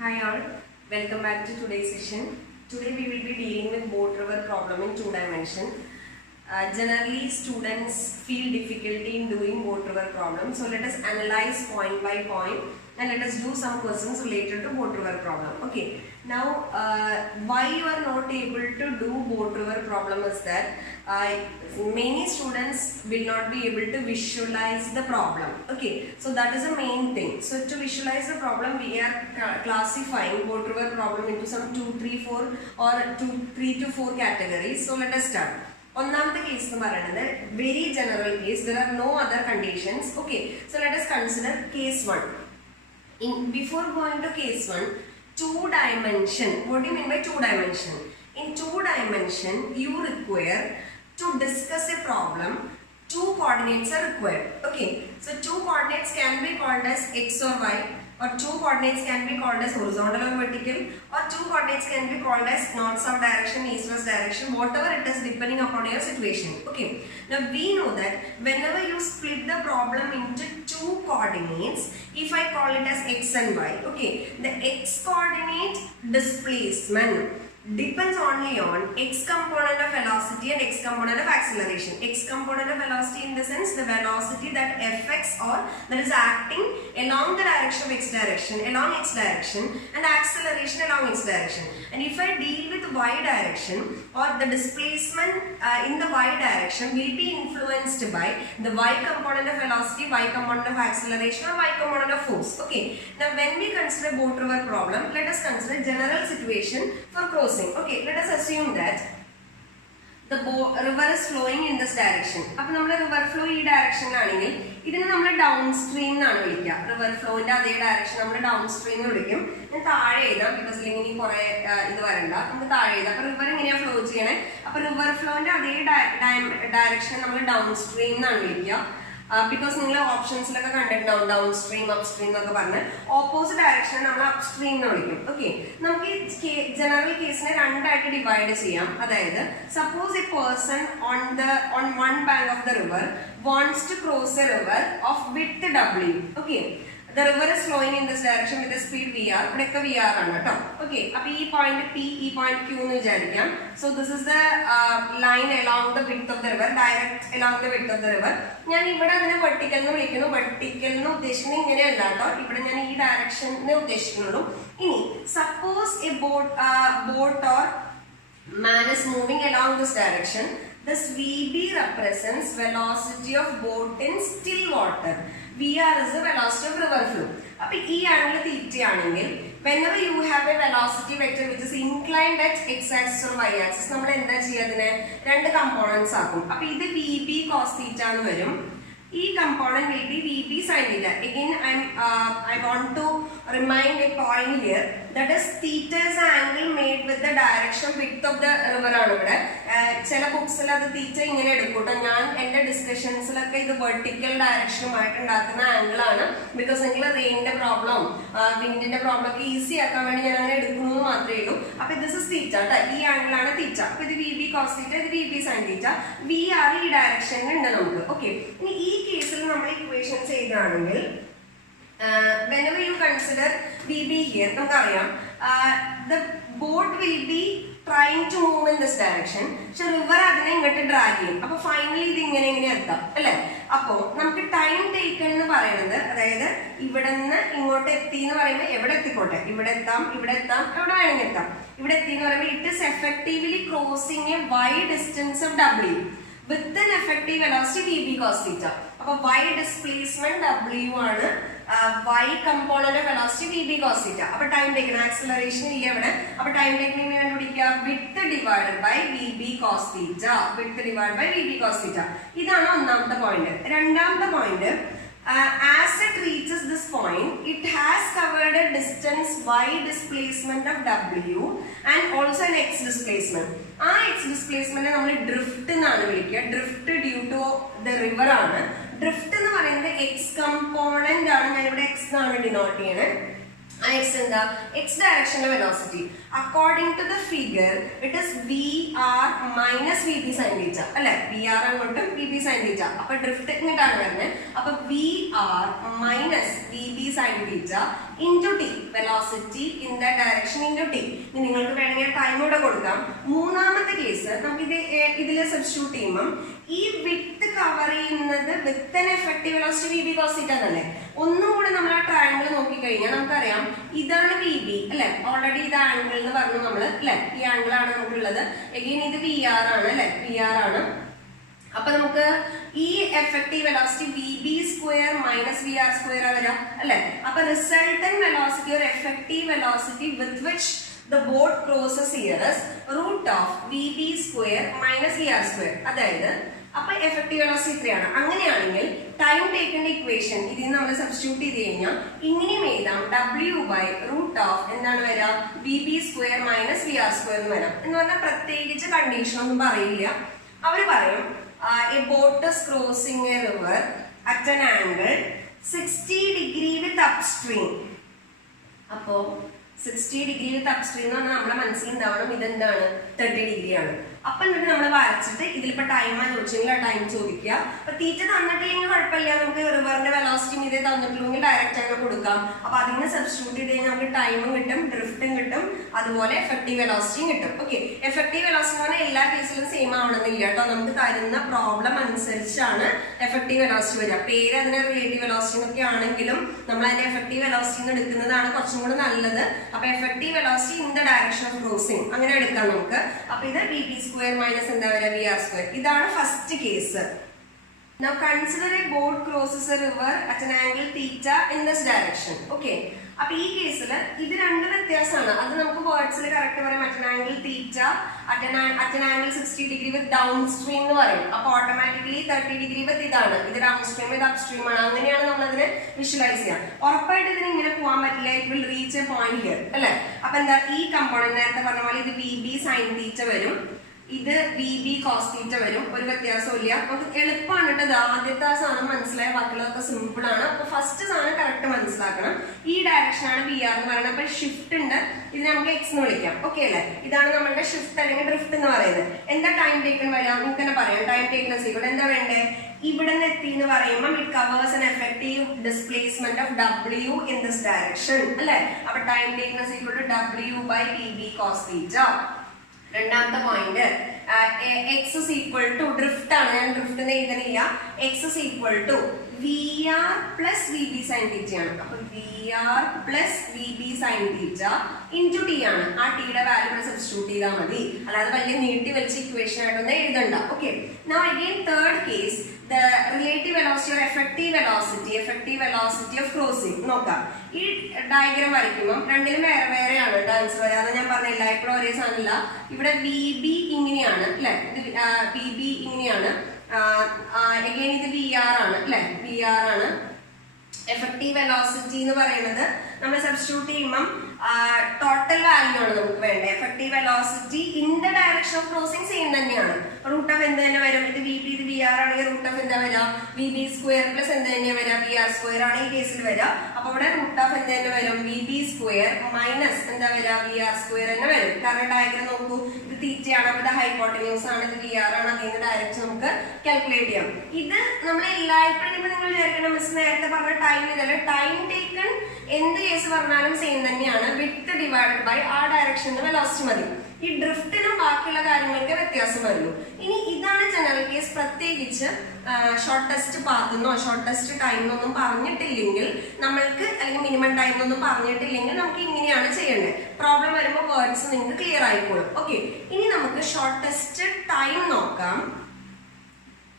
Hi all, welcome back to today's session. Today we will be dealing with boat river problem in two dimension. Generally students feel difficulty in doing boat river problem. So let us analyze point by point and let us do some questions related to boat river problem. Okay. Now why you are not able to do boat river problem is that many students will not be able to visualize the problem. Okay. So that is the main thing. So to visualize the problem we are classifying boat river problem into some 2, 3, 4 or 3 to 4 categories. So let us start. ഒന്നാമത്തെ case എന്ന് പറയുന്നത് very general case. There are no other conditions. Okay, so let us consider case 1. Before going to case 1, two dimension. What do you mean by two dimension? In two dimension, you require to discuss a problem. Two coordinates are required. Okay, so two coordinates can be called as x or y. Or two coordinates can be called as horizontal or vertical, or two coordinates can be called as north-south direction, east-west direction, whatever it is depending upon your situation. Okay. Now we know that whenever you split the problem into two coordinates, if I call it as x and y, okay, the x coordinate displacement depends only on x component of velocity and x component of acceleration. X component of velocity in the sense the velocity that affects or that is acting along the direction of x direction, along x direction, and acceleration along x direction. And if I deal with y direction, or the displacement in the y direction will be influenced by the y component of velocity, y component of acceleration, or y component of force. Okay. Now when we consider boat river problem, let us consider general situation for crossing. Okay, let us assume that the river is flowing in this direction. Appo nammal river flow ee direction aanengil idine nammal downstream ennaanu vilikka. River flow inde adhe direction nammal downstream nu vilikkum. Then thaazhe ezhudam because illengil kore idu varanda. Nammal thaazhe ezhudam. Appo river ingane flow cheyane. Appo river flow inde adhe direction nammal downstream ennaanu vilikka. Because നിങ്ങൾ ഓപ്ഷൻസിലൊക്കെ കണ്ടിട്ടുണ്ടാവും downstream upstream എന്നൊക്കെ പറഞ്ഞ് opposite direction നമ്മൾ upstream എന്ന് വിളിക്കും. Okay, നമുക്ക് ഈ general കേസിനെ രണ്ടായിട്ട് ഡിവൈഡ് ചെയ്യാം. അതായത് suppose a person on one bank of the river wants to cross a river of width W. Okay, the river is flowing in this direction with the speed VR. ഇവിടെയൊക്കെ VR ആണ് കേട്ടോ. Okay, അപ്പോൾ ഈ point P, ഈ point Q എന്ന് വിചാരിക്കാം. So this is the line along the width of the river, direct along the width of the river. ഞാൻ ഇവിടെ അതിനെ വെർട്ടിക്കൽ എന്ന് വിളിക്കുന്നു. വെർട്ടിക്കൽ എന്ന് ഉദ്ദേശിക്കുന്നത് ഇങ്ങനെയല്ല കേട്ടോ. ഇവിടെ ഞാൻ ഈ ഡയറക്ഷനെ ഉദ്ദേശിക്കുന്നുള്ളൂ. ഇനി suppose A boat or man is moving along this direction. This VB represents velocity of boat in still water. VR is the velocity of river flow. Appo ee angle theta aanengil whenever you have a velocity vector which is inclined at x axis or y axis nammal endha cheyadine rendu components aakum. Appo idu VB cos theta nu varum. E component will be VB sin theta. Again I want to remind a point here, that is theta is an angle made with the direction width of the river ആണ് ഇവിടെ. ചില ബുക്സിൽ അത് തീറ്റ ഇങ്ങനെ എടുക്കൂട്ടോ. ഞാൻ എൻ്റെ ഡിസ്കഷൻസിലൊക്കെ ഇത് vertical ഡയറക്ഷനുമായിട്ട് ഉണ്ടാക്കുന്ന angle ആണ്. ബിക്കോസ് നിങ്ങൾ റെയിനിന്റെ പ്രോബ്ലം വിൻഡിന്റെ പ്രോബ്ലം ഒക്കെ ഈസി ആക്കാൻ വേണ്ടി ഞാൻ അങ്ങനെ എടുക്കുന്നത് മാത്രമേ ഉള്ളൂ. അപ്പൊ ദിസ് ഇസ് തീറ്റ കേട്ടോ. ഈ ആംഗിളാണ് തീറ്റ. അപ്പൊ ഇത് VB cos തീറ്റ, ഇത് VB sin തീറ്റ. VR ഈ ഡയറക്ഷനിൽ ഉണ്ട് നമുക്ക്. ഓക്കെ, ഇനി ഈ കേസിൽ നമ്മൾ equation ചെയ്താണെങ്കിൽ whenever you consider VB here, നമുക്കറിയാം the boat will be trying to move in this direction. പക്ഷെ റിവർ അതിനെ ഇങ്ങോട്ട് ഡ്രാഗ് ചെയ്യും. അപ്പൊ ഫൈനലി ഇത് ഇങ്ങനെ എത്താം അല്ലെ. അപ്പോ നമുക്ക് ടൈം ടേക്കൺ എന്ന് പറയുന്നത്, അതായത് ഇവിടെ നിന്ന് ഇങ്ങോട്ട് എത്തി എന്ന് പറയുമ്പോൾ എവിടെ എത്തിക്കോട്ടെ, ഇവിടെ എത്താം, എവിടെ വേണമെങ്കിൽ എത്താം. ഇവിടെ എത്തി എന്ന് പറയുമ്പോൾ it is effectively crossing A wide distance of W with an effective velocity VB cos theta. അപ്പൊ y displacement W ആണ്, y component of velocity VB cos theta. അപ്പൊ ടൈം ടേക്കൺ ആക്സിലറേഷൻ ഇല്ല ഇവിടെ. അപ്പൊ ടൈം ടേക്കൺ എങ്ങനെ കണ്ടുപിടിക്കുക? width divided by VB cos theta. width divided by VB cos theta. ഇതാണ് ഒന്നാമത്തെ പോയിന്റ്. രണ്ടാമത്തെ point, as it reaches this point, it has covered a distance y displacement of W and also an x displacement. ആ x displacement നമ്മൾ drift എന്നാണ് വിളിക്കുക. Drift due to the river ആണ്. Drift എന്ന് പറയുന്നത് x കമ്പോണന്റ് ആണ്. ഞാൻ ഇവിടെ x ആണ് ഡിനോട്ട് ചെയ്യണേ. x in the x direction velocity. According to the figure, it is VR minus VP sin theta. അല്ലെ VR അങ്ങോട്ടും VP sin theta. അപ്പൊ ഡ്രിഫ്റ്റ് ഇങ്ങോട്ടാണ് വരുന്നത്. അപ്പൊ VR minus VP sin theta into t. Velocity in that direction into t. ഇനി നിങ്ങൾക്ക് വേണമെങ്കിൽ time കൂടെ കൊടുക്കാം. മൂന്നാമത്തെ കേസ് നമുക്ക് ഇതിലെ സബ്സ്റ്റിറ്റ്യൂട്ട് ചെയ്യുമ്പോൾ ഈ വിഡ്ത്ത് കവർ ചെയ്യുന്നത് with an effective velocity VB cos theta തന്നെ. ഒന്നും കൂടെ നമ്മൾ ആ ട്രയാങ്കിൾ നോക്കിക്കഴിഞ്ഞാൽ നമുക്കറിയാം ഇതാണ് VB അല്ലെ. ഓൾറെഡി ഇത് ആംഗിൾ എന്ന് പറഞ്ഞു നമ്മൾ അല്ലെ. ഈ ആംഗിൾ ആണ് നമുക്കുള്ളത്. എഗെയിൻ ഇത് VR ആണ് അല്ലെ. VR ആണ്. അപ്പൊ നമുക്ക് ഈ effective velocity VB square minus VR square വരാം അല്ലെ. അപ്പൊ resultant velocity or effective velocity with which the boat crosses here is root of VB square minus VR square. അതായത് അപ്പൊ എഫക്റ്റീവ് വെലോസിറ്റി ഇത്രയാണ്. അങ്ങനെയാണെങ്കിൽ ടൈം ടേക്കന്റെ ഇക്വേഷൻ ഇതിൽ നമ്മൾ സബ്സ്റ്റിറ്റ്യൂട്ട് ചെയ്ത് കഴിഞ്ഞാൽ ഇങ്ങനെയും എഴുതാം W/√of എന്താണ് വരാം VB square minus VR square എന്ന് വരാം. എന്ന് പറഞ്ഞാൽ പ്രത്യേകിച്ച് കണ്ടീഷൻ ഒന്നും പറയില്ല. അവർ പറയും a boat is crossing a river at an angle 60 degree with upstream. അപ്പോ 60 degree with upstream എന്ന് പറഞ്ഞാൽ നമ്മുടെ മനസ്സിലുണ്ടാവണം ഇതെന്താണ് 30 ഡിഗ്രി ആണ്. അപ്പൊ എന്നിട്ട് നമ്മൾ വരച്ചിട്ട് ഇതിലിപ്പോ ടൈമാ ചോദിച്ചെങ്കിൽ ആ ടൈം ചോദിക്കുക. അപ്പൊ തീറ്റ തന്നിട്ടില്ലെങ്കിൽ കുഴപ്പമില്ല, നമുക്ക് റിവറിന്റെ വെലോസിറ്റിയും ഇതേ തന്നിട്ടില്ലെങ്കിൽ ഡയറക്റ്റ് ആയിട്ട് കൊടുക്കാം. അപ്പൊ അതിന് സബ്സ്റ്റിറ്റ്യൂട്ട് ചെയ്ത് കഴിഞ്ഞാൽ നമുക്ക് ടൈമും കിട്ടും, ഡ്രിഫ്റ്റും കിട്ടും, അതുപോലെ എഫക്റ്റീവ് വെലോസിറ്റിയും കിട്ടും. ഓക്കെ, എഫക്റ്റീവ് വെലോസിറ്റി പറഞ്ഞാൽ എല്ലാ കേസിലും സെയിം ആവണമെന്നില്ല കേട്ടോ. നമുക്ക് തരുന്ന പ്രോബ്ലം അനുസരിച്ചാണ് എഫക്റ്റീവ് വെലോസിറ്റി വരിക. പേര് അതിന് റിലേറ്റീവ് വെലോസിറ്റി എന്നൊക്കെ ആണെങ്കിലും നമ്മൾ അതിന്റെ എഫക്റ്റീവ് വെലോസിറ്റി എടുക്കുന്നതാണ് കുറച്ചും കൂടെ നല്ലത്. അപ്പൊ effective velocity in the direction of crossing അങ്ങനെ എടുക്കാം നമുക്ക്. അപ്പൊ ഇത് VB square minus എന്താ വരിക VR square. ഇതാണ് first case. Now consider a boat crosses a river at an angle theta in this direction. Okay. അപ്പൊ ഈ കേസിൽ ഇത് രണ്ട് വ്യത്യാസമാണ്. അത് നമുക്ക് വേർഡ്സിൽ കറക്റ്റ് പറയാം. at an angle theta at an angle 60 degree with downstream എന്ന് പറയും. അപ്പൊ ഓട്ടോമാറ്റിക്കലി 30 degree with ഇതാണ്. ഇത് ഡൗൺസ്ട്രീം ഇത് അപ്സ്ട്രീം ആണ്. അങ്ങനെയാണ് നമ്മൾ അതിനെ വിഷ്വലൈസ് ചെയ്യാം. ഉറപ്പായിട്ട് ഇതിന് ഇങ്ങനെ പോകാൻ പറ്റില്ല. It will reach A point here അല്ലെ. അപ്പൊ എന്താ ഈ കമ്പോണന്റ് നേരത്തെ പറഞ്ഞ പോലെ ഇത് VB sin theta വരും, ഇത് VB cos theta വരും. ഒരു വ്യത്യാസവും ഇല്ല. നമുക്ക് എളുപ്പമാണ് കേട്ടോ. ആദ്യത്തെ ആ സാധനം മനസ്സിലായ ബാക്കിയുള്ളതൊക്കെ സിമ്പിൾ ആണ്. അപ്പൊ ഫസ്റ്റ് സാധനം കറക്റ്റ് മനസ്സിലാക്കണം. ഈ ഡയറക്ഷൻ ആണ് VR എന്ന് പറയുന്നത്. അപ്പൊ ഷിഫ്റ്റ് ഉണ്ട്, ഇത് നമുക്ക് X എന്ന് വിളിക്കാം. ഓക്കെ അല്ലെ. ഇതാണ് നമ്മളുടെ ഷിഫ്റ്റ് അല്ലെങ്കിൽ ഡ്രിഫ്റ്റ് എന്ന് പറയുന്നത്. എന്താ ടൈം ടേക്കൺ വരാം നിങ്ങൾക്ക് തന്നെ പറയാം. ടൈം ടേക്കൺ ഇവിടെ എന്താ വേണ്ടേ, ഇവിടെ നിന്ന് എത്തി എന്ന് പറയുമ്പോൾ it covers an effective displacement of W in this direction അല്ലെ. അപ്പൊ time taken W/VB cos theta. രണ്ടാമത്തെ point X is equal to drift ആണ്. ഞാൻ drift എഴുതണില്ല. X is equal to VR plus VB sin theta ആണ്. അപ്പൊ VR plus VB sin theta into T ആണ്. ആ ടിയുടെ വാല്യൂ സബ്സ്റ്റിറ്റ്യൂട്ട് ചെയ്താൽ മതി. അല്ലാതെ വലിയ നീട്ടി വലിച്ച ഇക്വേഷൻ ആയിട്ടൊന്നും എഴുതണ്ട. Okay, now again third case, the relative velocity or effective velocity of crossing. നോക്കാം. ഈ ഡയഗ്രാം വരയ്ക്കുമ്പോൾ രണ്ടിലും വേറെ വേറെയാണ് ആൻസർ വരാതെ ഞാൻ പറഞ്ഞില്ല. ഇപ്പോഴും ഒരേ സാധനമില്ല. ഇവിടെ VB ഇങ്ങനെയാണ് അല്ലെ. ഇത് VB ഇങ്ങനെയാണ്. അഗൈൻ ഇത് VR ആണ് അല്ലെ. VR ആണ്. എഫക്റ്റീവ് വെലോസിറ്റി എന്ന് പറയുന്നത് നമ്മൾ സബ്സ്റ്റിറ്റ്യൂട്ട് ചെയ്യുമ്പം ടോട്ടൽ വാല്യൂ ആണ് നമുക്ക് വേണ്ടത്. Effective velocity in the direction of crossing same തന്നെയാണ്. റൂട്ട് ഓഫ് എന്ത് തന്നെ വരും, ഇത് VB ഇത് VR ആണെങ്കിൽ റൂട്ട് ഓഫ് എന്താ വരാ VB സ്ക്വയർ പ്ലസ് എന്ത് തന്നെയാ വരാ VR സ്ക്വയർ ആണ് ഈ കേസിൽ വരാ. അപ്പൊ ഇവിടെ റൂട്ട് ഓഫ് എന്ത് തന്നെ വരും VB സ്ക്വയർ മൈനസ് എന്താ വരാ VR സ്ക്വയർ തന്നെ വരും. കാരണം ഡയഗ്രം നോക്കൂ, ഇത് തീറ്റയാണ്, അപ്പൊ ഇത് ഹൈപ്പോട്ടന്യൂസ് ആണ്, ഇത് VR ആണ്. അതിന്റെ ഡയറക്ഷൻ നമുക്ക് കാൽക്കുലേറ്റ് ചെയ്യാം. ഇത് നമ്മൾ എല്ലായ്പ്പോഴും ഇപ്പൊ നിങ്ങൾ വിചാരിക്കണം മിസ് നേരത്തെ പറഞ്ഞ ടൈം ഇതല്ല. ടൈം ടേക്കൺ എന്ത് കേസ് പറഞ്ഞാലും സെയിം തന്നെയാണ്. വിഡ്ത്ത് ഡിവൈഡഡ് ബൈ ആ ഡയറക്ഷനിൽ വെലോസിറ്റി മതി. ഈ ഡ്രിഫ്റ്റിനും ബാക്കിയുള്ള കാര്യങ്ങൾക്ക് വ്യത്യാസം വരുള്ളൂ. ഇനി ഇതാണ് ജനറൽ കേസ്. പ്രത്യേകിച്ച് ഷോർട്ടസ്റ്റ് പാത്തെന്നോ ഷോർട്ടസ്റ്റ് ടൈം എന്നൊന്നും പറഞ്ഞിട്ടില്ലെങ്കിൽ നമ്മൾക്ക്, അല്ലെങ്കിൽ മിനിമം ടൈം എന്നൊന്നും പറഞ്ഞിട്ടില്ലെങ്കിൽ നമുക്ക് ഇങ്ങനെയാണ് ചെയ്യേണ്ടത്. പ്രോബ്ലം വരുമ്പോൾ വേർഡ്സ് നിങ്ങൾക്ക് ക്ലിയർ ആയിക്കോളും. ഓക്കെ, ഇനി നമുക്ക് ഷോർട്ടസ്റ്റ് ടൈം നോക്കാം.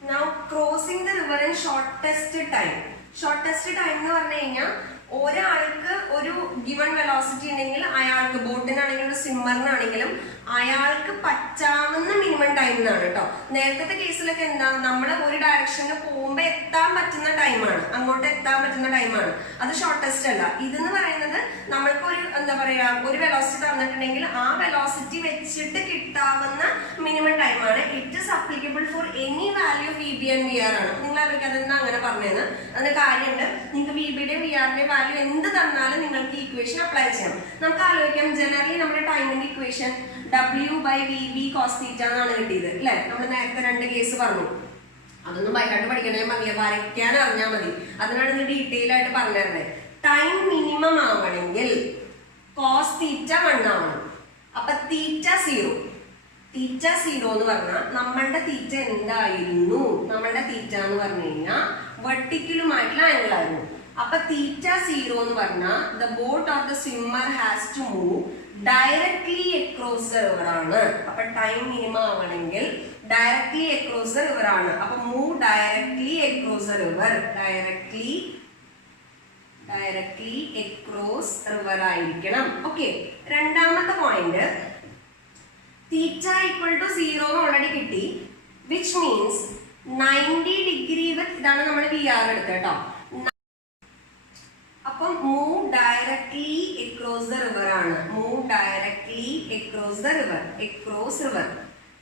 Now crossing the river in shortest time. Shortest time എന്ന് പറഞ്ഞു കഴിഞ്ഞാൽ ഒരാൾക്ക് ഒരു ഗിവൺ വെലോസിറ്റി ഉണ്ടെങ്കിൽ അയാൾക്ക് ബോട്ടിനാണെങ്കിലും സ്വിമ്മറിനാണെങ്കിലും അയാൾക്ക് പറ്റാവുന്ന മിനിമം ടൈം എന്നാണ് കേട്ടോ. നേരത്തെ കേസിലൊക്കെ എന്താ, നമ്മൾ ഒരു ഡയറക്ഷനിൽ പോകുമ്പോൾ എത്താൻ പറ്റുന്ന ടൈമാണ്, അങ്ങോട്ട് എത്താൻ പറ്റുന്ന ടൈമാണ്. അത് ഷോർട്ടസ്റ്റ് അല്ല. ഇതെന്ന് പറയുന്നത് നമ്മൾക്ക് ഒരു എന്താ പറയാ ഒരു വെലോസിറ്റി തന്നിട്ടുണ്ടെങ്കിൽ ആ വെലോസിറ്റി വെച്ചിട്ട് കിട്ടാവുന്ന മിനിമം ടൈമാണ്. It is applicable for any value of VB and VR ആണ്. നിങ്ങൾ അറിയിക്കുക അതെന്താ അങ്ങനെ പറഞ്ഞത്. അതിന് കാര്യമുണ്ട്. നിങ്ങൾക്ക് VB യുടെയും VR യുടെയും വാല്യൂ എന്ത് തന്നാലും നിങ്ങൾക്ക് ഇക്വേഷൻ അപ്ലൈ ചെയ്യാം. നമുക്ക് ആലോചിക്കാം, ജനറലി നമ്മുടെ ടൈമിന്റെ ഇക്വേഷൻ W/VB cos θ എന്നാണ് കിട്ടിയത് അല്ലെ. നമ്മൾ നേരത്തെ 2 കേസ് പറഞ്ഞു. അതൊന്നും ബൈഹാർട്ട് പഠിക്കണേ മതിയ, വരയ്ക്കാൻ അറിഞ്ഞാൽ മതി. അതിനാണ് ഇത് ഡീറ്റെയിൽ ആയിട്ട് പറഞ്ഞിരുന്നത്. ടൈം മിനിമം ആവണമെങ്കിൽ cos θ 1 ആവണം. അപ്പൊ θ0 എന്ന് പറഞ്ഞാൽ നമ്മളുടെ തീറ്റ എന്തായിരുന്നു? നമ്മളുടെ തീറ്റ എന്ന് പറഞ്ഞു കഴിഞ്ഞാൽ വെർട്ടിക്കലുമായിട്ടുള്ള ആംഗിൾ ആയിരുന്നു. അപ്പൊ θ0 എന്ന് പറഞ്ഞാൽ the boat of the swimmer has to move directly across the river ആണ്. അപ്പൊ ടൈം മിനിമം ആവണമെങ്കിൽ ഡയറക്ട്ലി അക്രോസ് ദ റിവർ ആണ്. അപ്പൊ move directly across the river, directly across river ആയിരിക്കണം. ഓക്കെ, രണ്ടാമത്തെ പോയിന്റ് θ equal to 0 ഓൾറെഡി കിട്ടി, which means 90 degree with, ഇതാണ് നമ്മൾ VR എടുത്തത് കേട്ടോ. അപ്പം move directly across the river ആണ്. Move directly across the river, across river.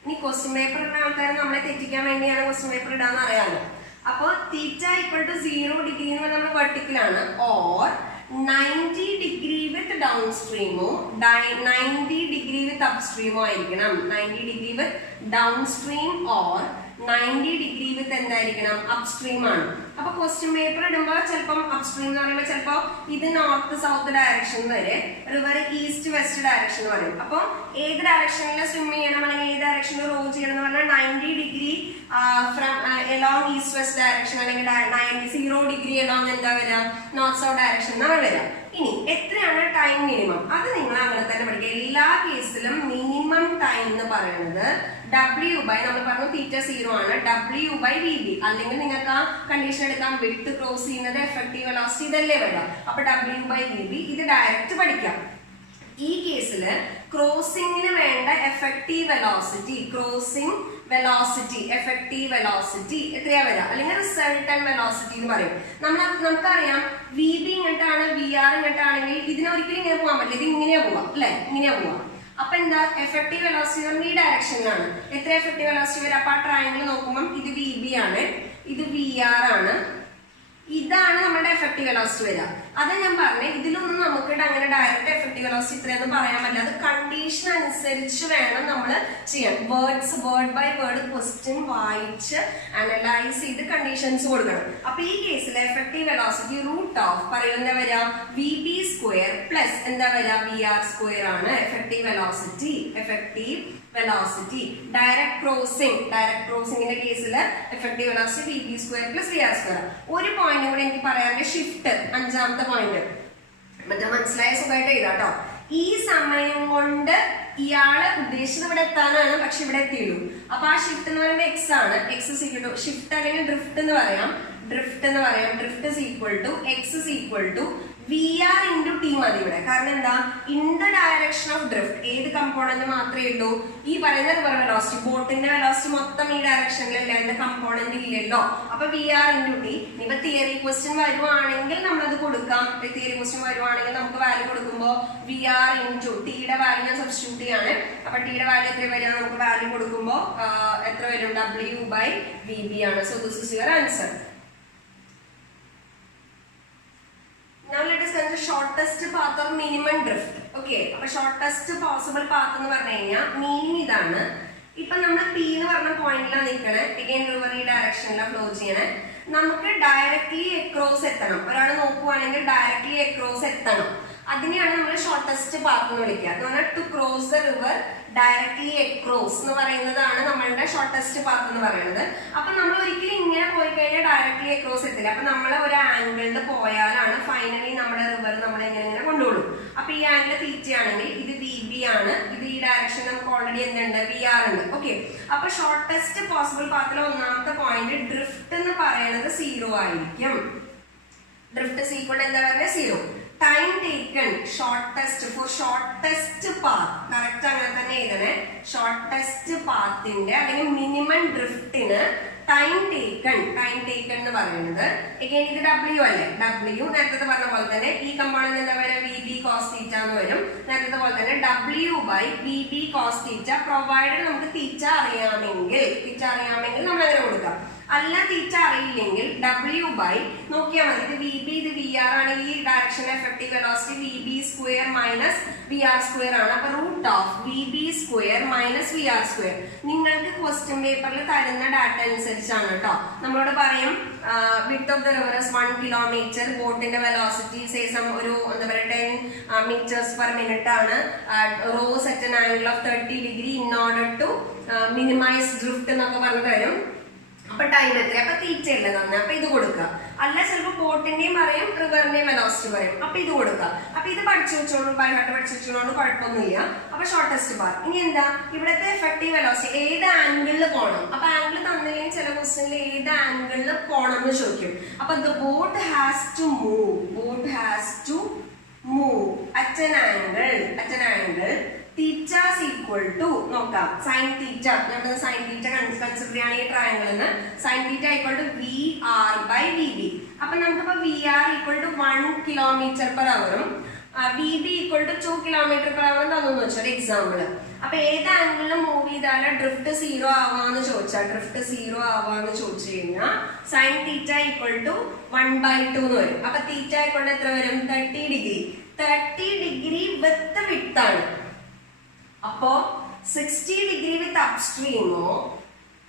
ഇനി ക്വസ്റ്റ്യൻ പേപ്പർ ഇടുന്ന ആൾക്കാരെ നമ്മളെ തെറ്റിക്കാൻ വേണ്ടിയാണ് ക്വസ്റ്റ്യൻ പേപ്പർ ഇടാന്ന് അറിയാമല്ലോ. അപ്പോൾ θ equal to 0 ഡിഗ്രി എന്ന് പറഞ്ഞാൽ നമ്മൾ വെർട്ടിക്കലാണ്, ഓർ 90 ഡിഗ്രി വിത്ത് ഡൗൺ സ്ട്രീമോ 90 ഡിഗ്രി വിത്ത് അപ്സ്ട്രീമോ ആയിരിക്കണം. 90 degree with down stream or 90 degree with എന്തായിരിക്കണം? അപ്സ്ട്രീം ആണ്. അപ്പൊ ക്വസ്റ്റ്യൻ പേപ്പർ ഇടുമ്പോൾ ചിലപ്പം അപ്സ്ട്രീം എന്ന് പറയുമ്പോൾ ചിലപ്പോൾ ഇത് നോർത്ത് സൗത്ത് ഡയറക്ഷൻ വരെ, റിവർ ഈസ്റ്റ് വെസ്റ്റ് ഡയറക്ഷൻ എന്ന് പറയും. അപ്പൊ ഏത് ഡയറക്ഷനിൽ സ്വിം ചെയ്യണം അല്ലെങ്കിൽ ഏത് ഡയറക്ഷനിൽ റോ ചെയ്യണം എന്ന് പറഞ്ഞാൽ 90 degree from along east west direction അല്ലെങ്കിൽ 0 ഡിഗ്രി എലോങ് എന്താ വരിക? നോർത്ത് സൗത്ത് ഡയറക്ഷൻ എന്നാണ് വരിക. ഇനി എത്രയാണ് ടൈം മിനിമം? അത് നിങ്ങൾ അങ്ങനെ തന്നെ പഠിക്കുക. എല്ലാ കേസിലും മിനിമം ടൈം എന്ന് പറയുന്നത് W ബൈ, നമ്മൾ പറഞ്ഞു θ0 ആണ്, W/VB. അല്ലെങ്കിൽ നിങ്ങൾക്ക് ആ കണ്ടീഷൻ എടുക്കാം, വിട്ട് ക്രോസ് ചെയ്യുന്നത് എഫക്റ്റീവ് വെലോസിറ്റി ഇതല്ലേ വരാം. അപ്പൊ W/VB ഇത് ഡയറക്റ്റ് പഠിക്കാം. ഈ കേസില് ക്രോസിംഗിന് വേണ്ട effective velocity, crossing velocity, effective velocity എത്രയാ വരാ? അല്ലെങ്കിൽ റിസൾട്ടന്റ് വെലോസിറ്റി എന്ന് പറയും. നമുക്കറിയാം VB ഇങ്ങോട്ടാണ്, VR ഇങ്ങോട്ടാണെങ്കിൽ ഇതിനൊരിക്കലും ഇങ്ങനെ പോകാൻ പറ്റില്ല. ഇത് ഇങ്ങനെയാ പോവാ അല്ലെ, ഇങ്ങനെയാ പോവാ. അപ്പൊ എന്താ എഫക്റ്റീവ് വെലോസിറ്റി ഈ ഡയറക്ഷനിലാണ്. എത്ര എഫക്റ്റീവ് വെലോസിറ്റി വരാം? അപ്പൊ ആ ട്രയാങ്കിൾ നോക്കുമ്പോൾ ഇത് VB ആണ്, ഇത് VR ആണ്, ഇതാണ് നമ്മുടെ എഫക്റ്റീവ് വെലോസിറ്റി വരിക. അത് ഞാൻ പറഞ്ഞേ, ഇതിലൊന്നും നമുക്ക് അങ്ങനെ ഡയറക്റ്റ് എഫക്റ്റീവ് വെലോസിറ്റി ഇത്രയൊന്നും പറയാൻ പറ്റില്ല. അത് കണ്ടീഷൻ അനുസരിച്ച് വേണം നമ്മൾ ചെയ്യാൻ. വേർഡ് ബൈ വേർഡ് ക്വസ്റ്റ്യൻ വായിച്ച് അനലൈസ് ചെയ്ത് കണ്ടീഷൻസ് കൊടുക്കണം. അപ്പൊ ഈ കേസിൽ എഫക്റ്റീവ് വെലോസിറ്റി റൂട്ട് ഓഫ് പറയുന്ന വരിക VB സ്ക്വയർ പ്ലസ് എന്താ വരിക? VR സ്ക്വയർ ആണ് എഫക്റ്റീവ് വെലോസിറ്റി. ഡയറക്റ്റ് ക്രോസിംഗിന്റെ കേസിൽ effective velocity VB square plus VR square. ഒരു പോയിന്റ് കൂടെ എനിക്ക് പറയാറുണ്ട്, ഷിഫ്റ്റ്, 5ാമത്തെ പോയിന്റ്. മറ്റേ മനസ്സിലായ സുഖമായിട്ട് എഴുതാട്ടോ. ഈ സമയം കൊണ്ട് ഇയാള് ഉദ്ദേശിച്ചത് ഇവിടെ എത്താനാണ്, പക്ഷെ ഇവിടെ എത്തിയുള്ളൂ. അപ്പൊ ആ ഷിഫ്റ്റ് എന്ന് പറയുമ്പോൾ X ആണ്. X is equal to shift അല്ലെങ്കിൽ ഡ്രിഫ്റ്റ് എന്ന് പറയാം. Drift is equal to X is equal to VR into T മതി ഇവിടെ. കാരണം എന്താ? In the direction of drift ഏത് കമ്പോണന്റ് മാത്രമേ ഉള്ളൂ? ഈ പറയുന്ന റിവർ വെലോസിറ്റി, ബോട്ടിന്റെ വെലോസിറ്റി മൊത്തം ഈ ഡയറക്ഷനിലല്ല, അതിന്റെ കമ്പോണന്റ് ഇല്ലല്ലോ. അപ്പൊ VR into T. ഇപ്പൊ തിയറി ക്വസ്റ്റ്യൻ വരുവാണെങ്കിൽ നമ്മളത് കൊടുക്കാം. തിയറി ക്വസ്റ്റ്യൻ വരുവാണെങ്കിൽ നമുക്ക് വാല്യൂ കൊടുക്കുമ്പോൾ VR into T യുടെ വാല്യൂ ഞാൻ സബ്സ്റ്റിറ്റ്യൂട്ട് ചെയ്യാണ്. അപ്പൊ T യുടെ വാല്യൂ എത്ര വരിക? നമുക്ക് വാല്യൂ കൊടുക്കുമ്പോൾ എത്ര വരും? W/VB ആണ്. So this is your answer. Now let us consider shortest path or minimum drift. Okay, അപ്പോൾ shortest possible path എന്ന് പറഞ്ഞു കഴിഞ്ഞാൽ മീനിങ് ഇതാണ്. ഇപ്പൊ നമ്മൾ P എന്ന് പറഞ്ഞ പോയിന്റിലാണ് നിൽക്കണേ. അഗൈൻ റിവർ ഈ ഡയറക്ഷനിലാണ് ഫ്ലോ ചെയ്യണേ. നമുക്ക് ഡയറക്ട്ലി അക്രോസ് എത്തണം. ഒരാൾ നോക്കുവാണെങ്കിൽ ഡയറക്ട്ലി അക്രോസ് എത്തണം. അതിനെയാണ് നമ്മൾ ഷോർട്ടസ്റ്റ് പാത്ത് എന്ന് വിളിക്കുക. എന്ന് പറഞ്ഞാൽ to cross the river directly across എന്ന് പറയുന്നതാണ് നമ്മളുടെ ഷോർട്ടസ്റ്റ് പാത്ത് എന്ന് പറയുന്നത്. അപ്പൊ നമ്മൾ ഒരിക്കലും ഇങ്ങനെ പോയി കഴിഞ്ഞാൽ ഡയറക്ട്ലി അക്രോസ് എത്തില്ല. അപ്പൊ നമ്മൾ ഒരു ആംഗിളിൽ പോയാലാണ് ഫൈനലി നമ്മുടെ റിവർ നമ്മളെ ഇങ്ങനെ കൊണ്ടുപോകും. അപ്പൊ ഈ ആംഗിൾ തീറ്റ ആണെങ്കിൽ ഇത് VB ആണ്, ഇത് ഈ ഡയറക്ഷൻ നമുക്ക് ഓൾറെഡി എന്തുണ്ട്? VR ഉണ്ട്. ഓക്കെ, അപ്പൊ ഷോർട്ടസ്റ്റ് പോസിബിൾ പാത്തിലെ 1ാമത്തെ പോയിന്റ് ഡ്രിഫ്റ്റ് എന്ന് പറയുന്നത് 0 ആയിരിക്കും. ഡ്രിഫ്റ്റ് ഈക്വൽ എന്താ പറയുക? 0. Time taken shortest path correct അങ്ങനെ തന്നെ എഴുതണേ. ഷോർട്ടസ്റ്റ് പാത്തിന്റെ അല്ലെങ്കിൽ മിനിമം ഡ്രിഫ്റ്റിന് ടൈം ടേക്കൺ എന്ന് പറയുന്നത് again ഇത് W അല്ലേ? W നേരത്തെ പറഞ്ഞ പോലെ തന്നെ ഈ കമ്പോണന്റ് എന്താ പറയുക? VB cos θ എന്ന് വരും. നേരത്തെ പോലെ തന്നെ W/VB cos θ പ്രൊവൈഡഡ് നമുക്ക് θ അറിയാമെങ്കിൽ നമ്മൾ അങ്ങനെ കൊടുക്കാം. അല്ല തീറ്റ അറിയില്ലെങ്കിൽ W ബൈ നോക്കിയാൽ മതി, ഇത് വി ബി ഇത് വി ആർ ആണ്, ഈ ഡയറക്ഷനിലെ effective velocity V B square minus V R square ആണ്. അപ്പൊ root of V B square minus V R square നിങ്ങൾക്ക് ക്വസ്റ്റ്യൻ പേപ്പറിൽ തരുന്ന ഡാറ്റ അനുസരിച്ചാണ് കേട്ടോ. നമ്മളോട് പറയും width of the river 1 kilometre, ബോട്ടിന്റെ വെലോസിറ്റി സേസം ഒരു എന്താ പറയുക 10 meters per minute ആണ്, rows at an angle of 30 degree in order to minimize drift എന്നൊക്കെ പറഞ്ഞു തരും. അപ്പൊ ടൈം എത്ര, അപ്പൊ തീറ്റ അല്ലേ തന്നെ, അപ്പൊ ഇത് കൊടുക്കുക. അല്ല ചിലപ്പോൾ ബോട്ടിന്റെയും പറയും റിവറിന്റെയും വെലോസിറ്റി പറയും, അപ്പൊ ഇത് കൊടുക്കുക. അപ്പൊ ഇത് പഠിച്ചു വെച്ചോളൂ, ബൈ ഹാർട്ട് പഠിച്ചു വെച്ചോളൂ, കുഴപ്പമൊന്നുമില്ല. അപ്പൊ ഷോർട്ടസ്റ്റ് പാത്ത്. ഇനി എന്താ ഇവിടുത്തെ എഫക്റ്റീവ് വെലോസിറ്റി ഏത് ആംഗിളിൽ പോകണം, അപ്പൊ ആംഗിൾ തന്നില്ലെങ്കിൽ ചില ക്വസ്റ്റ്യനിൽ ഏത് ആംഗിളിൽ പോകണം എന്ന് ചോദിക്കും. അപ്പൊ the boat has to move at an angle theta is equal to നോക്കാം sin theta, നമ്മൾ sin theta കൺസിഡർ ചെയ്യാണ് ഈ ട്രയാങ്കിളിന്. sin theta equal to VR by VB. അപ്പൊ നമുക്കിപ്പോ VR equal to 1 km/h VB equal to 2 km/h തന്നു വെച്ചൊരു example. അപ്പൊ ഏത് ആംഗിളിൽ മൂവ് ചെയ്താലും ഡ്രിഫ്റ്റ് 0 ആവാന്ന് ചോദിച്ചു കഴിഞ്ഞാൽ sin theta equal to 1/2 എന്ന് വരും. അപ്പൊ തീറ്റ equal എത്ര വരും, 30 ഡിഗ്രി വിത്ത് വിഡ്ത്ത് ആണ്. അപ്പോ 60 ഡിഗ്രി വിത്ത് അപ്സ്ട്രീമോ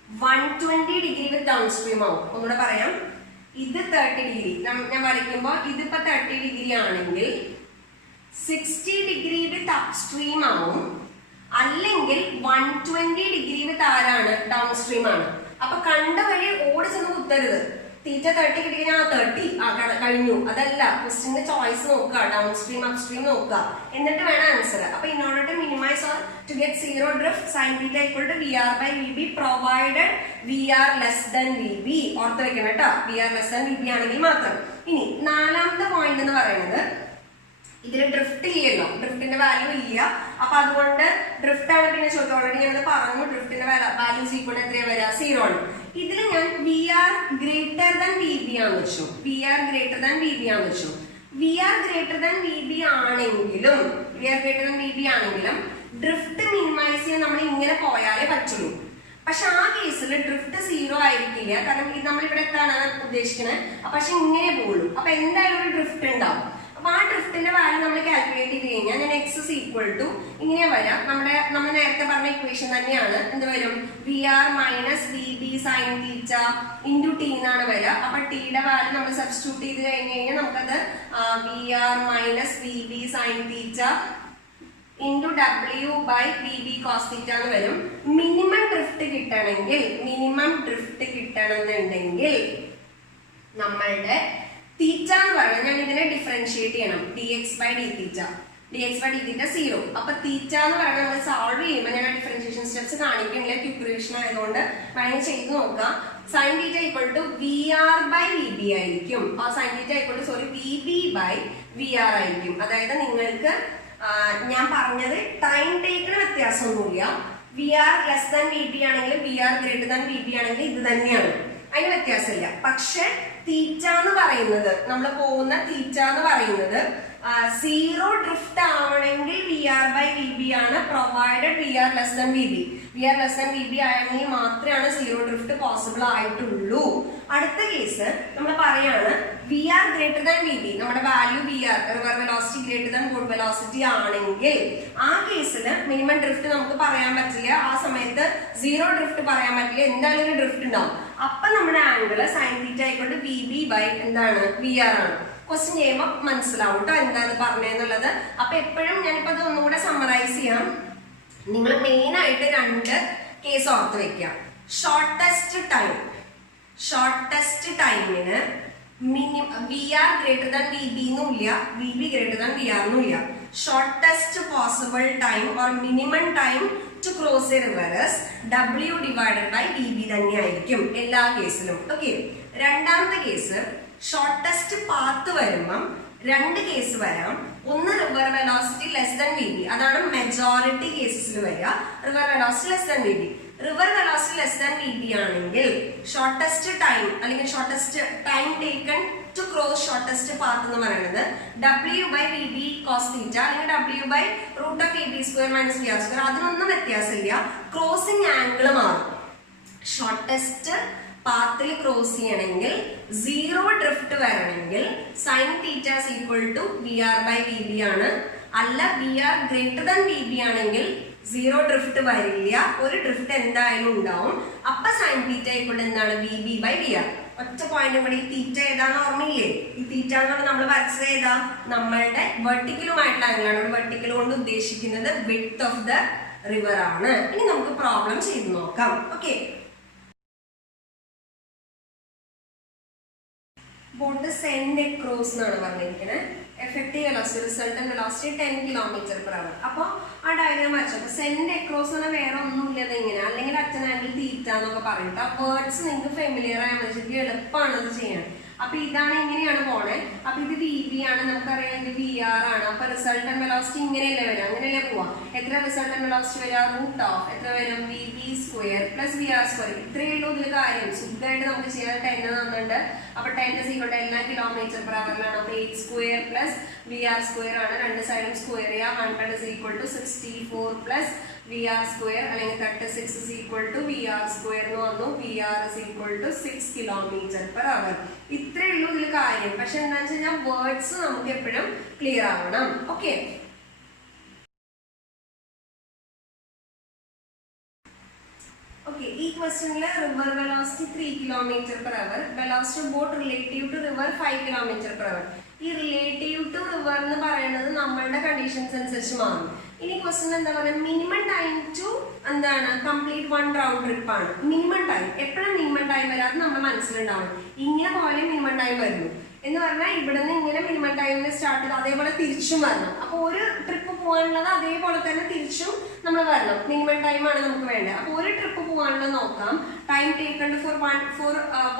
120 ഡിഗ്രി വിത്ത് ഡൗൺസ്ട്രീമോ. ഒന്നുകൂടെ പറയാം, ഇത് 30 ഡിഗ്രി ഞാൻ വരയ്ക്കുമ്പോ ഇതിപ്പോ 30 ഡിഗ്രി ആണെങ്കിൽ 60 ഡിഗ്രി വിത്ത് അപ്സ്ട്രീം ആവും, അല്ലെങ്കിൽ 120 ഡിഗ്രി വിത്ത് ആരാണ്, ഡൗൺസ്ട്രീം ആണ്. അപ്പൊ കണ്ട വഴി ഓടി ചെന്ന് കുത്തരുത്. തീറ്റ 30 കിട്ടിക്കഴിഞ്ഞാൽ 30 കഴിഞ്ഞു, അതല്ല. ക്വസ്റ്റ്യന്റെ ചോയ്സ് നോക്കുക, ഡൗൺസ്ട്രീം അപ്സ്ട്രീം നോക്കുക, എന്നിട്ട് വേണം ആൻസർ. അപ്പൊ in order to minimise or to get zero drift sin theta equal to VR by VB provided VR less than VB. ഓർത്ത് വെക്കണം കേട്ടോ, VR less than VB ആണെങ്കിൽ മാത്രം. ഇനി നാലാമത്തെ പോയിന്റ് എന്ന് പറയുന്നത് ഇതിൽ ഡ്രിഫ്റ്റ് ഇല്ലല്ലോ, ഡ്രിഫ്റ്റിന്റെ വാല്യൂ ഇല്ല. അപ്പൊ അതുകൊണ്ട് ഡ്രിഫ്റ്റ് ആണ് പിന്നെ ചോദിച്ചു. ഓൾറെഡി ഞങ്ങൾ പറഞ്ഞു ഡ്രിഫ്റ്റിന്റെ വാല്യൂ ഈക്വൽ എത്രയാ വരിക, 0 ആണ്. ഇതിൽ ഞാൻ VR greater than VB ആണെന്ന് വെച്ചു. VR greater than VB ആണെങ്കിലും ഡ്രിഫ്റ്റ് മിനിമൈസ് ചെയ്യാൻ നമ്മൾ ഇങ്ങനെ പോയാലേ പറ്റുള്ളൂ. പക്ഷെ ആ കേസിൽ ഡ്രിഫ്റ്റ് 0 ആയിരിക്കില്ല, കാരണം ഇത് നമ്മളിവിടെ എത്താനാണ് ഉദ്ദേശിക്കുന്നത്. പക്ഷെ ഇങ്ങനെ പോകുള്ളൂ. അപ്പൊ എന്തായാലും ഒരു ഡ്രിഫ്റ്റ് ഉണ്ടാവും. അപ്പൊ ആ ഡ്രിഫ്റ്റിന്റെ വാല്യൂ നമ്മൾ കാൽക്കുലേറ്റ് ചെയ്ത് കഴിഞ്ഞാൽ ഞാൻ x is equal to ഇങ്ങനെ വരാം. നമ്മൾ നേരത്തെ പറഞ്ഞ ഇക്വേഷൻ തന്നെയാണ്. എന്ത് വരും, VR minus VB sin theta into t എന്നാണ് വരിക. അപ്പൊ ടിയുടെ വാല്യൂ നമ്മൾ സബ്സ്റ്റിറ്റ്യൂട്ട് ചെയ്ത് കഴിഞ്ഞാൽ നമുക്കത് VR minus VB sin theta into W by VB cos theta എന്ന് വരും. മിനിമം ഡ്രിഫ്റ്റ് കിട്ടണമെന്നുണ്ടെങ്കിൽ നമ്മളുടെ തീറ്റ എന്ന് പറയുന്നത് ഞാൻ ഇതിനെ ഡിഫറൻഷിയേറ്റ് ചെയ്യണം. dx by d theta 0. അപ്പൊ തീറ്റ എന്ന് പറയുന്നത് നമ്മൾ സോൾവ് ചെയ്യുമ്പോൾ ഞാൻ ഡിഫറൻഷിയേഷൻ സ്റ്റെപ്സ് കാണിക്കുന്നില്ല, ക്വിക്ക് റിവിഷൻ ആയതുകൊണ്ട് വേണമെങ്കിൽ ചെയ്ത് നോക്കാം. sin theta equal to VR by VB ആയിരിക്കും. sin theta equal to VB by VR ആയിരിക്കും. അതായത് നിങ്ങൾക്ക് ഞാൻ പറഞ്ഞത് ടൈം ടേക്കിന് വ്യത്യാസമൊന്നുമില്ല. VR less than VB ആണെങ്കിലും VR greater than VB ആണെങ്കിലും ഇത് തന്നെയാണ്, അതിന് വ്യത്യാസമില്ല. പക്ഷെ തീറ്റ എന്ന് പറയുന്നത് നമ്മൾ പോകുന്ന തീറ്റ എന്ന് പറയുന്നത് 0 ഡ്രിഫ്റ്റ് ആവണമെങ്കിൽ VR by VB ആണ്, provided VR less than VB. VR less than VB ആണെങ്കിൽ മാത്രമാണ് 0 ഡ്രിഫ്റ്റ് പോസിബിൾ ആയിട്ടുള്ളൂ. അടുത്ത കേസ് നമ്മൾ പറയാണ് VR greater than VB, നമ്മുടെ value VR river velocity greater than boat velocity ആണെങ്കിൽ ആ കേസിൽ മിനിമം ഡ്രിഫ്റ്റ് നമുക്ക് പറയാൻ പറ്റില്ല. ആ സമയത്ത് 0 ഡ്രിഫ്റ്റ് പറയാൻ പറ്റില്ല, എന്തായാലും ഒരു ഡ്രിഫ്റ്റ് ഉണ്ടാവും. അപ്പൊ നമ്മുടെ angle sin theta equal to VB by എന്താണ്, VR ആണ്. ക്വസ്റ്റ്യൻ ചെയ്യുമ്പോൾ മനസ്സിലാവും കേട്ടോ എന്താണ് പറഞ്ഞതെന്നുള്ളത്. അപ്പൊ എപ്പോഴും ഞാനിപ്പോ അത് ഒന്നുകൂടെ സമ്മറൈസ് ചെയ്യാം. നിങ്ങൾ മെയിൻ ആയിട്ട് 2 കേസ് ഓർത്ത് വെക്കുക. ഷോർട്ടസ്റ്റ് ടൈമിന് VR greater than VB എന്നുമില്ല, VB greater than VR എന്നുമില്ല. Shortest possible time or minimum time to cross a river W divided by VB തന്നെയായിരിക്കും എല്ലാ കേസിലും. ഓക്കെ, രണ്ടാമത്തെ കേസ് ഷോർട്ടസ്റ്റ് പാത്ത് വരുമ്പം 2 കേസ് വരാം. ഒന്ന് river velocity less than VB, അതാണ് മെജോറിറ്റി കേസസിൽ വരിക. River velocity less than VB. River velocity less than VB ആണെങ്കിൽ ഷോർട്ടസ്റ്റ് ടൈം അല്ലെങ്കിൽ shortest time taken to cross shortest path എന്ന് പറയുന്നത് W by VB cos theta അല്ലെങ്കിൽ W by root of VB square minus VR square. അതിനൊന്നും വ്യത്യാസമില്ല, crossing angle മാറും. Shortest പാത്തിൽ cross ചെയ്യണമെങ്കിൽ സീറോ ഡ്രിഫ്റ്റ് വരണമെങ്കിൽ sine theta is equal to VR/VB ആണ്. അല്ല VR ഗ്രേറ്റർ ദാൻ VB ആണെങ്കിൽ സീറോ ഡ്രിഫ്റ്റ് വരില്ല, ഒരു ഡ്രിഫ്റ്റ് എന്തായാലും ഉണ്ടാവും. അപ്പൊ സൈൻ തീറ്റ ഈക്വൽ എന്താണ്? VB/VR. ഒറ്റ പോയിന്റ് കൂടി. ഈ തീറ്റ ഏതാണെന്ന് ഓർമ്മയില്ലേ? ഈ തീറ്റ എന്ന് പറഞ്ഞാൽ നമ്മൾ വരച്ചത് ഏതാ? നമ്മളുടെ വെർട്ടിക്കലുമായിട്ടുള്ള ആംഗിളാണ്. വെർട്ടിക്കൽ കൊണ്ട് ഉദ്ദേശിക്കുന്നത് വിഡ്ത്ത് ഓഫ് ദ റിവർ ആണ്. ഇനി നമുക്ക് പ്രോബ്ലം ചെയ്ത് നോക്കാം. ഓക്കെ, ബോട്ട് സെൻഡ് അക്രോസ് എന്നാണ് പറഞ്ഞിരിക്കുന്നത്. Effective velocity, resultant velocity 10 km/h. അപ്പൊ ആ ഡയഗ്രാം വരച്ചപ്പോ സെൻഡ് അക്രോസ് എന്ന് വേറെ ഒന്നുമില്ലത് ഇങ്ങനെ, അല്ലെങ്കിൽ അച്ഛൻ ആംഗിൾ തീറ്റ എന്നൊക്കെ പറഞ്ഞിട്ട് ആ വേർഡ്സ് നിങ്ങൾക്ക് ഫെമിലിയർ ആയാൽ മതി, എളുപ്പമാണ് അത് ചെയ്യാൻ. അപ്പൊ ഇതാണ് ഇങ്ങനെയാണ് പോണേ. അപ്പൊ ഇത് VB ആണ്, നമുക്കറിയാം ഇത് VR ആണ്. അപ്പൊ റിസൾട്ടന്റ് വെലോസിറ്റി ഇങ്ങനെയല്ലേ വരാം, അങ്ങനെയല്ലേ പോവാ. എത്ര റിസൾട്ടന്റ് വെലോസിറ്റി വരാം? റൂട്ട് ഓഫ് എത്ര വരും? VB² + VR². ഇത്രയേ ഉള്ളൂ ഇതിൽ കാര്യം. സുഖമായിട്ട് നമുക്ക് ചെയ്യാൻ. 10 തന്നിട്ടുണ്ട്. അപ്പൊ 10 എല്ലാ km/h. അപ്പൊ 8² + VR² ആണ്. രണ്ട് സൈഡും സ്ക്വയർ ചെയ്യാം. 100 = 64 + VR² അല്ലെങ്കിൽ 36 = VR² എന്ന് വന്നു. VR = 6 km/h. ഇത്രയേ ഉള്ളൂ ഇതിൽ കാര്യം. പക്ഷെ എന്താണെന്ന് വെച്ച് കഴിഞ്ഞാൽ വേർഡ്സ് നമുക്ക് എപ്പോഴും ക്ലിയർ ആവണം. ഓക്കെ, ഈ ക്വസ്റ്റ്യനിൽ river velocity 3 km/h, velocity of boat relative to river 5 km/h. ഈ റിലേറ്റീവ് ടു റിവർ എന്ന് പറയുന്നത് നമ്മളുടെ കണ്ടീഷൻസ് അനുസരിച്ച് മാറും. ഇനി ക്വസ്റ്റ്യൻ എന്താ പറയുക? മിനിമം ടൈം ടു എന്താണ്? കംപ്ലീറ്റ് 1 റൗണ്ട് ട്രിപ്പ് ആണ് മിനിമം ടൈം. എപ്പോഴും മിനിമം ടൈം വരാതെ നമ്മുടെ മനസ്സിലുണ്ടാവണം. ഇങ്ങനെ പോലെ മിനിമം ടൈം വരുന്നു എന്ന് പറഞ്ഞാൽ ഇവിടെ നിന്ന് ഇങ്ങനെ മിനിമം ടൈമിന് സ്റ്റാർട്ട് ചെയ്ത് അതേപോലെ തിരിച്ചും വരണം. അപ്പൊ ഒരു ട്രിപ്പ് പോകാനുള്ളത് അതേപോലെ തന്നെ തിരിച്ചും നമ്മൾ വരണം. മിനിമം ടൈം ആണ് നമുക്ക് വേണ്ടത്. അപ്പൊ ഒരു ട്രിപ്പ് പോകാനുള്ളത് നോക്കാം. Time taken four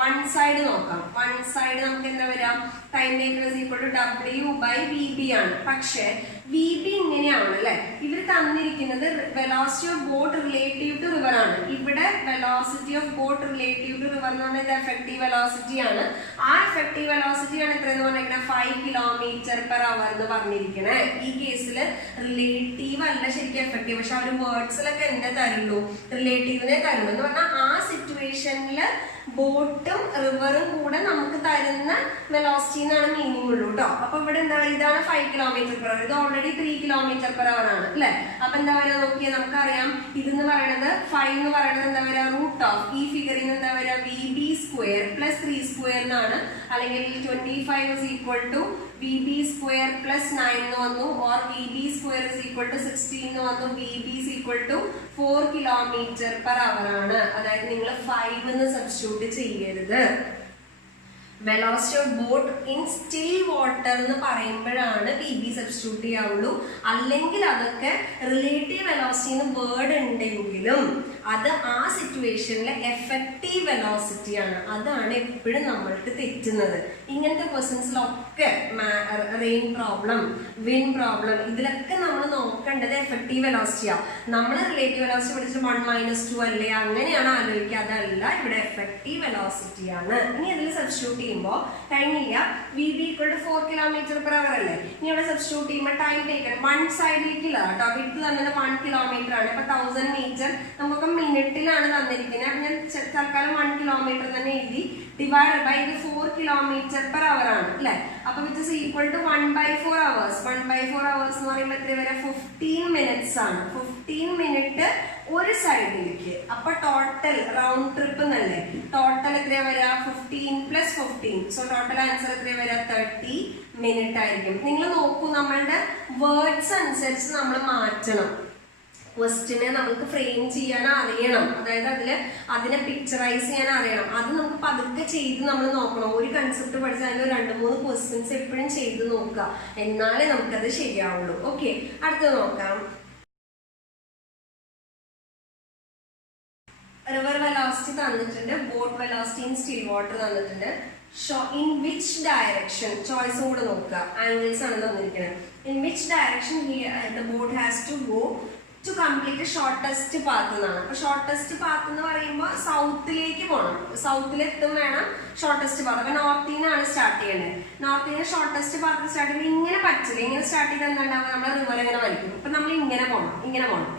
one side നോക്കാം. വൺ സൈഡ് നമുക്ക് എന്താ വരാം? ടൈം ടേക്കൺ W/VB ആണ്. പക്ഷെ VB ഇങ്ങനെയാണ് അല്ലെ. ഇവർ തന്നിരിക്കുന്നത് velocity of boat relative to river ആണ്. ഇവിടെ velocity of boat relative to river എന്ന് പറഞ്ഞാൽ എഫക്റ്റീവ് വെലോസിറ്റി ആണ്. ആ എഫക്റ്റീവ് വെലോസിറ്റി ആണ് എത്രയെന്ന് പറഞ്ഞിരിക്കുന്നത്? 5 km/h എന്ന് പറഞ്ഞിരിക്കണേ. ഈ കേസിൽ റിലേറ്റീവ് അല്ല ശരിക്കും എഫക്റ്റീവ്. പക്ഷെ അവർ വേർഡ്സിലൊക്കെ എന്തേ തരുള്ളൂ? റിലേറ്റീവിനെ തരുള്ളൂ. എന്ന് പറഞ്ഞാൽ ആ സിറ്റുവേഷനിൽ ബോട്ടും റിവറും കൂടെ നമുക്ക് തരുന്ന വെലോസിറ്റി എന്നാണ് മീനിങ് ഉള്ളൂ കേട്ടോ. അപ്പൊ ഇവിടെ എന്താ പറയുക? ഇതാണ് 5 km/h. ഇത് ഓൾറെഡി 3 km/h ആണ് അല്ലെ. അപ്പൊ എന്താ പറയുക? നോക്കിയാൽ നമുക്കറിയാം ഇതെന്ന് പറയുന്നത് 5 എന്ന് പറയുന്നത് എന്താ പറയുക? റൂട്ട് ഓഫ് ഈ ഫിഗറിൽ നിന്ന് എന്താ പറയുക? VB² + 3² എന്നാണ്. അല്ലെങ്കിൽ 25 = VB² + 9 എന്ന് വന്നു. ഓർ VB² = 16 എന്ന് വന്നു. VB = 4 km/h ആണ്. അതായത് നിങ്ങൾ 5 എന്ന് സബ്സ്റ്റിറ്റ്യൂട്ട് ചെയ്യരുത്. Velocity of boat in still water എന്ന് പറയുമ്പോഴാണ് VB സബ്സ്റ്റിറ്റ്യൂട്ട് ചെയ്യാവുള്ളൂ. അല്ലെങ്കിൽ അതൊക്കെ റിലേറ്റീവ് വെലോസിറ്റി എന്ന് വേർഡ് ഉണ്ടെങ്കിലും അത് ആ സിറ്റുവേഷനിലെ എഫക്റ്റീവ് വെലോസിറ്റി ആണ്. അതാണ് എപ്പോഴും നമ്മൾക്ക് തെറ്റുന്നത്. ഇങ്ങനത്തെ ക്വസ്റ്റ്യൻസിലൊക്കെ റെയിൻ പ്രോബ്ലം, വിൻ പ്രോബ്ലം, ഇതിലൊക്കെ നമ്മൾ നോക്കേണ്ടത് എഫക്റ്റീവ് വെലോസിറ്റിയാണ്. നമ്മൾ റിലേറ്റീവ് വെലോസിറ്റി പഠിച്ചിട്ട് 1 - 2 അല്ലേ, അങ്ങനെയാണ് ആലോചിക്കുക. അതല്ല, ഇവിടെ എഫക്റ്റീവ് വെലോസിറ്റി ആണ്. ഇനി അതിൽ സബ്സ്റ്റിറ്റ്യൂട്ട് ചെയ്യുമ്പോൾ കഴിഞ്ഞില്ല. VB = 4 km/h അല്ലേ. ഇനി ഇവിടെ സബ്സ്റ്റിറ്റ്യൂട്ട് ചെയ്യുമ്പോൾ ടൈം ടേക്കൺ വൺ സൈഡിലേക്കില്ല കേട്ടോ. വിട്ട് തന്നത് 1 km ആണ്. അപ്പൊ 1000 മീറ്റർ നമുക്ക് മിനിറ്റിലാണ് തന്നിരിക്കുന്നത്. അപ്പൊ ഞാൻ തൽക്കാലം 1 km തന്നെ എഴുതി. ഡിവൈഡഡ് ബൈ ഇത് 4 km/h ആണ് അല്ലെ. അപ്പൊ which is equal to 1/4 hours. 1/4 hours എന്ന് പറയുമ്പോൾ എത്ര വരെ? 15 minutes ആണ്. 15 minute ഒരു സൈഡിലേക്ക്. അപ്പൊ ടോട്ടൽ റൗണ്ട് ട്രിപ്പ് എന്നല്ലേ, ടോട്ടൽ എത്രയാ വരാ? 15 + 15. സോ ടോട്ടൽ ആൻസർ എത്രയാ വരാ? 30 minutes ആയിരിക്കും. നിങ്ങൾ നോക്കൂ, നമ്മളുടെ വേർഡ്സ് അനുസരിച്ച് നമ്മൾ മാറ്റണം. ക്വസ്റ്റിനെ നമുക്ക് ഫ്രെയിം ചെയ്യാൻ അറിയണം. അതായത് അതിനെ പിക്ചറൈസ് ചെയ്യാൻ അറിയണം. അത് നമുക്ക് പതുക്കെ ചെയ്ത് നമ്മൾ നോക്കണം. ഒരു കൺസെപ്റ്റ് പഠിച്ചാൽ അതിൽ 2-3 ക്വസ്റ്റ്യൻസ് എപ്പോഴും ചെയ്ത് നോക്കുക. എന്നാലേ നമുക്കത് ശരിയാവുള്ളൂ. ഓക്കെ, അടുത്ത് നോക്കാം. റിവർ വെലോസിറ്റി തന്നിട്ടുണ്ട്. Boat velocity in still water തന്നിട്ടുണ്ട്. ഇൻ വിച്ച് ഡയറക്ഷൻ, ചോയ്സും കൂടെ നോക്കുക. ആംഗിൾസ് ആണ് തന്നിരിക്കുന്നത്. In which direction the boat has to go to complete shortest path എന്നാണ്. അപ്പൊ ഷോർട്ടസ്റ്റ് പാത്ത് എന്ന് പറയുമ്പോൾ സൗത്തിലേക്ക് പോകണം. സൗത്തിലെത്തും വേണം ഷോർട്ടസ്റ്റ് പാത്ത്. അപ്പൊ നോർത്തിൽ നിന്നാണ് സ്റ്റാർട്ട് ചെയ്യേണ്ടത്. നോർത്തിൽ നിന്ന് ഷോർട്ടസ്റ്റ് പാത്ത് സ്റ്റാർട്ട് ചെയ്യുമ്പോൾ ഇങ്ങനെ പറ്റില്ല. ഇങ്ങനെ സ്റ്റാർട്ട് ചെയ്ത് എന്താണ്ടാവുക? നമ്മൾ റിവർ ഇങ്ങനെ വലിക്കും. അപ്പൊ നമ്മൾ ഇങ്ങനെ പോകണം.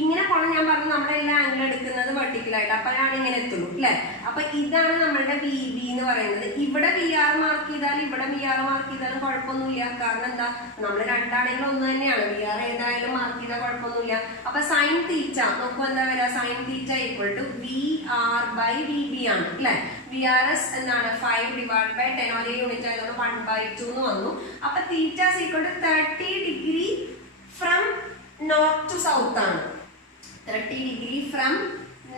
ഇങ്ങനെ പോണം. ഞാൻ പറഞ്ഞു നമ്മളെല്ലാം ആംഗിൾ എടുക്കുന്നത് വെർട്ടിക്കലായിട്ട്, അപ്പോഴാണ് ഇങ്ങനെ എത്തുള്ളൂ അല്ലെ. അപ്പൊ ഇതാണ് നമ്മളുടെ വി ബി എന്ന് പറയുന്നത്. ഇവിടെ വി ആർ മാർക്ക് ചെയ്താലും ഇവിടെ വി ആർ മാർക്ക് ചെയ്താലും കുഴപ്പമൊന്നുമില്ല. കാരണം എന്താ, നമ്മൾ രണ്ടാണെങ്കിലും ഒന്ന് തന്നെയാണ്. വി ആർ ഏതായാലും മാർക്ക് ചെയ്താൽ കുഴപ്പമൊന്നുമില്ല. അപ്പൊ സൈൻ തീറ്റ നോക്കുമ്പോൾ എന്താ വരിക, sine theta equal to V R by V B ആണ് അല്ലെ. വി ആർ എസ് എന്താണ് 5/10 ഒരേ യൂണിറ്റ് ആയതുകൊണ്ട് 1/2 എന്ന് വന്നു. അപ്പൊ theta equal to 30 degree from north to south ആണ്. 30 degree from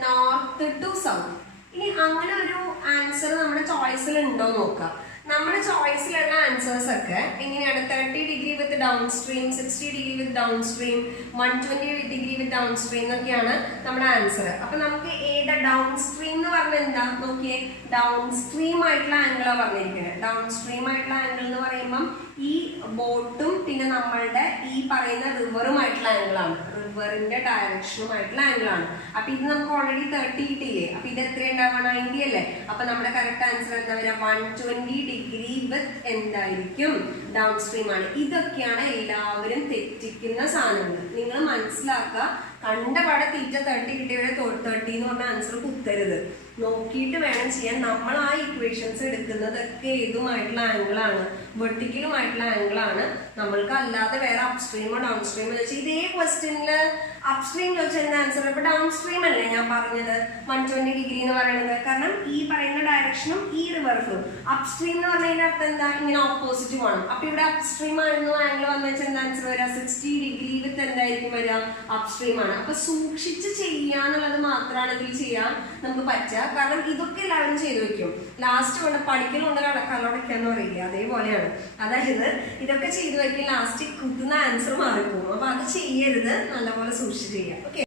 north to south. ഇനി അങ്ങനെ ഒരു ആൻസർ നമ്മുടെ ചോയ്സിൽ ഉണ്ടോ നോക്കാം. നമ്മുടെ ചോയ്സിലുള്ള ആൻസേഴ്സ് ഒക്കെ എങ്ങനെയാണ്, 30 degree with down stream, 60 degree with down stream, 120 degree with down stream എന്നൊക്കെയാണ് നമ്മുടെ ആൻസർ. അപ്പൊ നമുക്ക് ഏതാ ഡൗൺ സ്ട്രീം എന്ന് പറഞ്ഞാൽ എന്താ നോക്കിയേ, ഡൗൺ സ്ട്രീം ആയിട്ടുള്ള ആംഗിളാണ് പറഞ്ഞിരിക്കുന്നത്. ഡൗൺ സ്ട്രീം ആയിട്ടുള്ള ആംഗിൾ എന്ന് പറയുമ്പം ഈ ബോട്ടും പിന്നെ നമ്മളുടെ ഈ പറയുന്ന റിവറുമായിട്ടുള്ള ആംഗിളാണ്, റിവറിന്റെ ഡയറക്ഷനുമായിട്ടുള്ള ആംഗിളാണ്. അപ്പൊ ഇത് നമുക്ക് ഓൾറെഡി 30 കിട്ടിയില്ലേ. അപ്പൊ ഇത് എത്ര ഉണ്ടാവുക, 90 അല്ലേ. അപ്പൊ നമ്മുടെ കറക്റ്റ് ആൻസർ എന്താ വരിക, 120 ഡിഗ്രി വിത്ത് എന്തായിരിക്കും, ഡൗൺ സ്ട്രീം ആണ്. ഇതൊക്കെയാണ് എല്ലാവരും തെറ്റിക്കുന്ന സാധനങ്ങൾ. നിങ്ങൾ മനസ്സിലാക്കുക, കണ്ടപാടെ തീറ്റ 30 കിട്ടിയവരെ 30 എന്ന് പറഞ്ഞ ആൻസർ കുത്തരുത്. നോക്കിയിട്ട് വേണം ചെയ്യാൻ. നമ്മൾ ആ ഇക്വേഷൻസ് എടുക്കുന്നതൊക്കെ ഏതുമായിട്ടുള്ള ആംഗിളാണ്, വെർട്ടിക്കലുമായിട്ടുള്ള ആംഗിളാണ്. നമ്മൾക്ക് അല്ലാതെ വേറെ അപ്സ്ട്രീമോ ഡൗൺ സ്ട്രീമോ ചോദിച്ചാൽ ഇതേ ക്വസ്റ്റ്യനില് അപ്സ്ട്രീം ചോദിച്ചതിന്റെ ആൻസർ ഇപ്പൊ ഡൗൺ സ്ട്രീം അല്ലേ ഞാൻ പറഞ്ഞത് 120 ഡിഗ്രി എന്ന് പറയുന്നത്. കാരണം ഈ പറയുന്ന ഡയറക്ഷനും ഈ റിവർസും. അപ്സ്ട്രീം എന്ന് പറഞ്ഞതിന്റെ അർത്ഥം എന്താ, ഇങ്ങനെ ഓപ്പോസിറ്റ് പോകണം. അപ്പൊ ഇവിടെ അപ്സ്ട്രീം ആയിരുന്നു ആംഗിൾ വന്നു വെച്ചാൽ എന്താ ആൻസർ വരിക, 60 ഡിഗ്രി വിത്ത് എന്തായിരിക്കും വരിക, അപ്സ്ട്രീം ആണ്. അപ്പൊ സൂക്ഷിച്ച് ചെയ്യാന്നുള്ളത് മാത്രമാണ് ഇതിൽ ചെയ്യാൻ നമുക്ക് പറ്റുക. കാരണം ഇതൊക്കെ എല്ലാവരും ചെയ്തു വെക്കും. ലാസ്റ്റ് കൊണ്ട് പഠിക്കലുണ്ട് കള്ളടയ്ക്കാന്ന് പറയില്ല, അതേപോലെയാണ്. അതായത് ഇതൊക്കെ ചെയ്തു വെക്കും, ലാസ്റ്റ് കുത്തുന്ന ആൻസർ മാറിപ്പോകും. അപ്പൊ അത് ചെയ്യരുത്, നല്ലപോലെ സൂക്ഷിച്ച് ചെയ്യാം. ഓക്കെ.